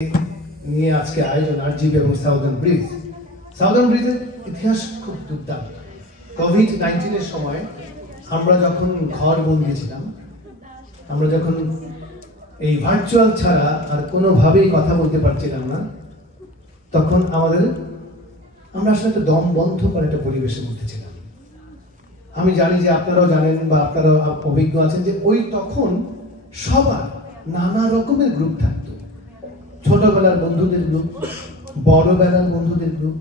নিয়ে আজকে আয়োজন আরজিবি এবং সাউদার্ন ব্রিজ। সাউদার্ন ব্রিজের ইতিহাস খুব দুর্দান্ত। কোভিড-19 এর সময় আমরা যখন ঘর বন্দী ছিলাম, আমরা যখন এই ভার্চুয়াল ছাড়া আর কোনোভাবেই কথা বলতে পারছিলাম না, তখন আমরা আসলে একটা দম বন্ধ করা একটা পরিবেশের মধ্যে ছিলাম। আমি জানি যে আপনারাও জানেন বা আপনারাও অভিজ্ঞ আছেন যে তখন সবার নানা রকমের গ্রুপ থাকতো। ছোটবেলার বন্ধুদের গ্রুপ, বড়বেলার বন্ধুদের গ্রুপ,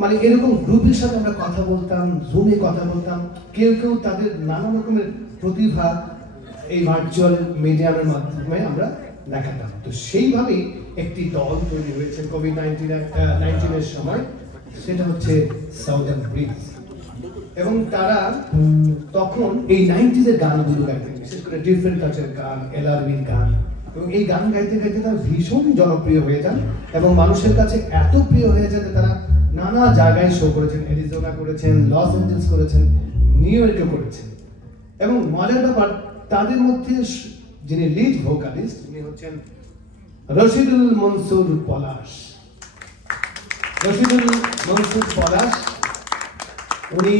মানে এরকম গ্রুপের সাথে আমরা কথা বলতাম, জুমে কথা বলতাম। কেউ কেউ তাদের নানা রকমের প্রতিভা এই ভার্চুয়াল মিডিয়ামের মাধ্যমে আমরা দেখাতাম। তো সেইভাবেই একটি দল তৈরি হয়েছে কোভিড-19 এর সময়, সেটা হচ্ছে সাউদার্ন ব্রিজ। এবং তারা তখন এই 90s এর গানগুলো গাইতেন, বিশেষ করে ডিফারেন্ট কালচারের গান, এলআরবির গান। এবং এই গান গাইতে গাইতে তারা ভীষণ জনপ্রিয় হয়ে যান এবং মানুষের কাছে এত প্রিয় হয়ে যান যে তারা নানা জায়গায় শো করেছেন। অ্যারিজোনা করেছেন, লস অ্যাঞ্জেলস করেছেন, নিউ ইয়র্কে করেছেন। এবং মজার ব্যাপার, তাদের মধ্যে যিনি লিড ভোকালিস্ট তিনি হচ্ছেন রশিদুল মনসুর পলাশ। রশিদুল মনসুর পলাশ উনি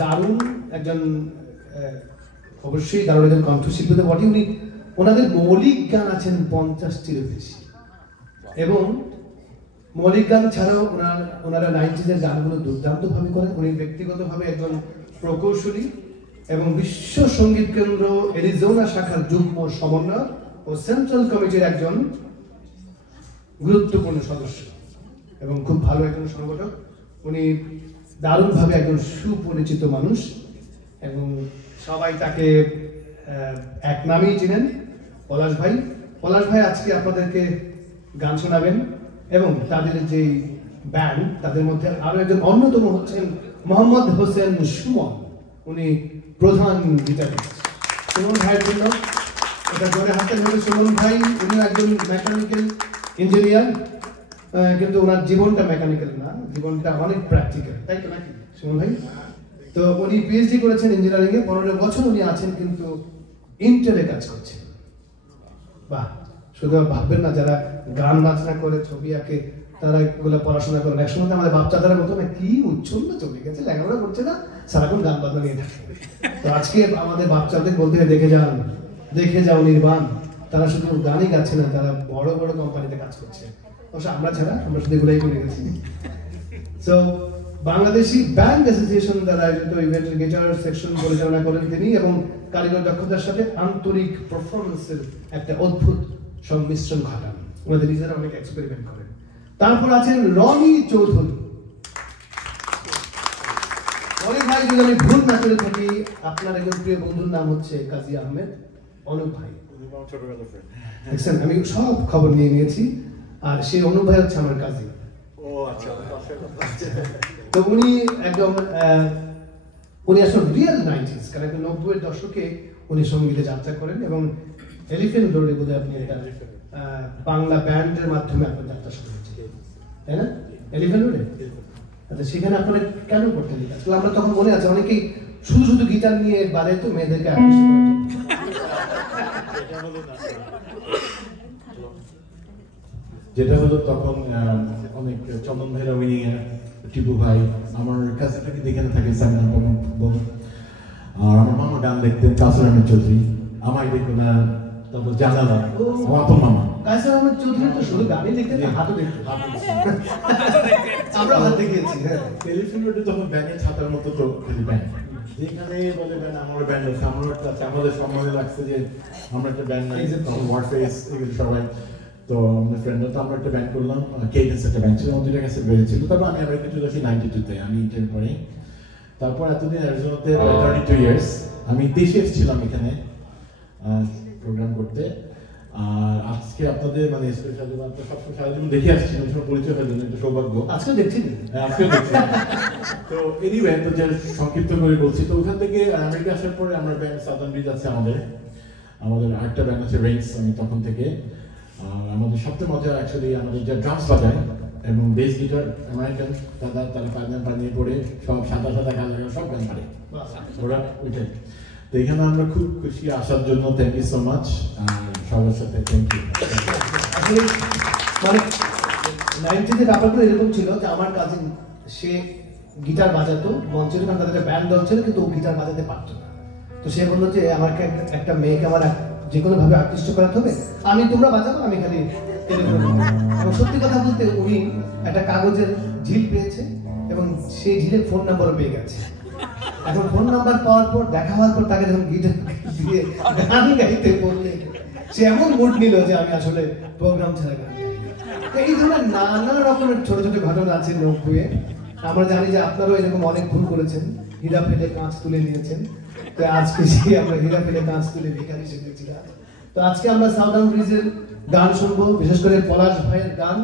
দারুণ একজন, অবশ্যই দারুণ একজন কণ্ঠশিল্পী তো বটে। উনি ওনাদের মৌলিক গান আছেন 50টিরও বেশি, এবং মৌলিক গান ছাড়াও ওনারা 90s এর গানগুলো দুর্দান্ত ভাবে করেন। উনি ব্যক্তিগতভাবে একজন প্রকৌশলী এবং বিশ্ব সঙ্গীত কেন্দ্র অ্যারিজোনা শাখার যুগ্ম সমন্বয়ক ও সেন্ট্রাল কমিটির একজন গুরুত্বপূর্ণ সদস্য এবং খুব ভালো একজন সংগঠক। উনি দারুণভাবে একজন সুপরিচিত মানুষ এবং সবাই তাকে এক নামেই চিনেন, পলাশ ভাই। পলাশ ভাই আজকে আপনাদেরকে গান শোনাবেন এবং তাদের যে ব্যান্ড, তাদের মধ্যে আরো একজন অন্যতম হচ্ছেন মোহাম্মদ হোসেন সুমন। উনি প্রধান গিটারিস্ট। সুমন ভাইয়ের জন্য এটা জোরে হাতে হবে। সুমন ভাই উনি একজন মেকানিক্যাল ইঞ্জিনিয়ার, কিন্তু ওনার জীবনটা মেকানিক্যাল না, জীবনটা অনেক প্র্যাকটিক্যাল, তাই তো নাকি সুমন ভাই? তো উনি পিএইচডি করেছেন ইঞ্জিনিয়ারিং এ, 15 বছর উনি আছেন কিন্তু ইন্টেলে কাজ করছেন। বাহ, শুধু ভাববেন না যারা গান বাজনা করে, ছবি আঁকে, তারা এগুলো পড়াশোনা করেন। একসময় আমাদের বাচ্চাদের মতো না, কি উচ্ছন্ন চলে গেছে, লেখাপড়া করছে না, সারাক্ষণ গান বাজনা নিয়ে থাকে। তো আজকে আমাদের বাচ্চাদের বলতে হয় দেখে যাও নির্বাণ, তারা শুধু গানই গাচ্ছে না, তারা বড় বড় কোম্পানিতে কাজ করছে। অবশ্য আমরা ছাড়া, আমরা শুধু এগুলোই করে গেছি। তো বাংলাদেশি ব্যান্ড অ্যাসোসিয়েশন দ্বারা আয়োজিত ইভেন্টের গিটার সেকশন পরিচালনা করেন তিনি এবং কারিগর দক্ষতার সাথে আন্তরিক পারফরমেন্সের একটা অদ্ভুত সংমিশ্রণ ঘটান। ওনাদের নিজেরা অনেক এক্সপেরিমেন্ট করেন। তারপর আছেন রনি চৌধুরী। রনি ভাই, যদি আমি ভুল না করে থাকি, আপনার একজন প্রিয় বন্ধুর নাম হচ্ছে কাজী আহমেদ। অনুপ ভাই, দেখছেন আমি সব খবর নিয়ে নিয়েছি, আর সেই অনুপ ভাই হচ্ছে আমার কাজী। তো উনি একদম উনি আসলে রিয়েল 90s, কারণ 90-এর দশকে উনি সঙ্গীতে যাত্রা করেন এবং এলিফ্যান্ট রোডে বোধহয় আপনি এটা বাংলা ব্যান্ডের মাধ্যমে আপনার যাত্রা শুরু হয়েছে, তাই না? এলিফ্যান্ট রোডে। আচ্ছা, সেখানে আপনারা কেন করতেন? আসলে আমরা তখন মনে আছে অনেকেই শুধু গিটার নিয়ে বাজাইতো মেয়েদেরকে আকর্ষণ করার জন্য। যেটা হলো তখন অনেক চন্দন ভাইরা উইনিং, টিপু ভাই, আমার কাছে থেকে দেখে থাকে সাইমন বল, আর আমার মামা গান দেখতেন কাসর আহমেদ চৌধুরী, আমার দেখো না, তারপর জানালা আপন মামা কাসর আহমেদ চৌধুরী তো শুধু গানই দেখতেন না, হাতও দেখতেন। আমরা হাত দেখিয়েছি। এলিফ্যান্ট রোডে তখন ব্যান্ডের ছাতার মতো তো খালি ব্যান্ড, যেখানে বলে ব্যান্ড আমার ব্যান্ড আছে, আমার একটা আছে, আমাদের সম্মানে লাগছে যে আমরা একটা ব্যান্ড নাই, তখন ওয়ারফেস এগুলো সবাই। তো আমাদের ফ্রেন্ডরা তো আমরা একটা ব্যান্ড করলাম, কেডেন্স একটা ব্যান্ড ছিল, আমার দুইটা কাছে বেড়েছিল। তারপর আমি আবার চলে আসি 92-তে, আমি ইন্টার পরে। তারপর এতদিন অ্যারিজোনাতে 32 ইয়ার্স আমি দেশে এসেছিলাম এখানে প্রোগ্রাম করতে। আর আজকে আপনাদের মানে স্পেশালি সবসময় সারাদিন দেখে আসছি, সব পরিচয় হয়ে যাবে, একটা সৌভাগ্য। আজকে দেখছি, আজকেও দেখছি। তো এনিওয়ে, তো যে সংক্ষিপ্ত করে বলছি, তো ওখান থেকে আমেরিকা আসার পরে আমরা ব্যান্ড সাউদার্ন ব্রিজ আছে আমাদের আরেকটা ব্যান্ড আছে রেঞ্জ, আমি তখন থেকে। আর আমাদের সবচেয়ে মজা অ্যাকচুয়ালি আমাদের যে ড্রামস বাজায় এবং বেস গিটার আমেরিকান তারা পায়জামা বানিয়ে পড়ে সব সাদা কাজ সব গান পারে ওরা, ওইটাই। তো এখানে আমরা খুব খুশি আসার জন্য থ্যাংক ইউ সো মাচ, সবার সাথে থ্যাংক ইউ। আসলে মানে 90-তে ব্যাপারগুলো এরকম ছিল যে আমার কাজিন সে গিটার বাজাতো মঞ্চের, কারণ তাদের ব্যান্ড দল ছিল কিন্তু ও গিটার বাজাতে পারতো না। তো সে বললো যে আমাকে একটা মেয়েকে আমার যে কোনো ভাবে আকৃষ্ট করাতে হবে, তোমরা বাজাবো, আমি খালি এরকম। এবং সত্যি কথা বলতে উনি একটা কাগজের ঝিল পেয়েছে এবং সেই ঝিলের ফোন নাম্বারও পেয়ে গেছে। এখন ফোন নাম্বার পাওয়ার পর দেখা হওয়ার পর তাকে যখন গিটার দিয়ে গান গাইতে বললে সে এমন মুড নিল যে আমি আসলে প্রোগ্রাম ছাড়া গান গাই। তো এই ধরনের নানা রকমের ছোট ছোট ঘটনা আছে 90-এ। আমরা জানি যে আপনারাও এরকম অনেক ভুল করেছেন, হীরা ফেলে কাঁচ তুলে নিয়েছেন। তো আজকে সেই আমরা হীরা ফেলে কাঁচ তুলে ভিখারি শিখেছি। তো আজকে আমরা সাউদার্ন ব্রিজের গান শুনবো, বিশেষ করে পলাশ ভাইয়ের গান।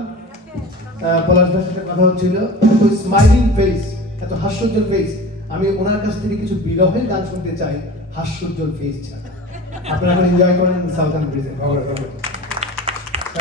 পলাশ ভাইয়ের সাথে কথা হচ্ছিল, এত স্মাইলিং ফেস, এত হাস্যোজ্জ্বল ফেস। আমি ওনার কাছ থেকে কিছু বিরহের গান শুনতে চাই, হাস্যোজ্জ্বল ফেস ছাড়া। আপনারা এনজয় করেন সাউদার্ন ব্রিজে।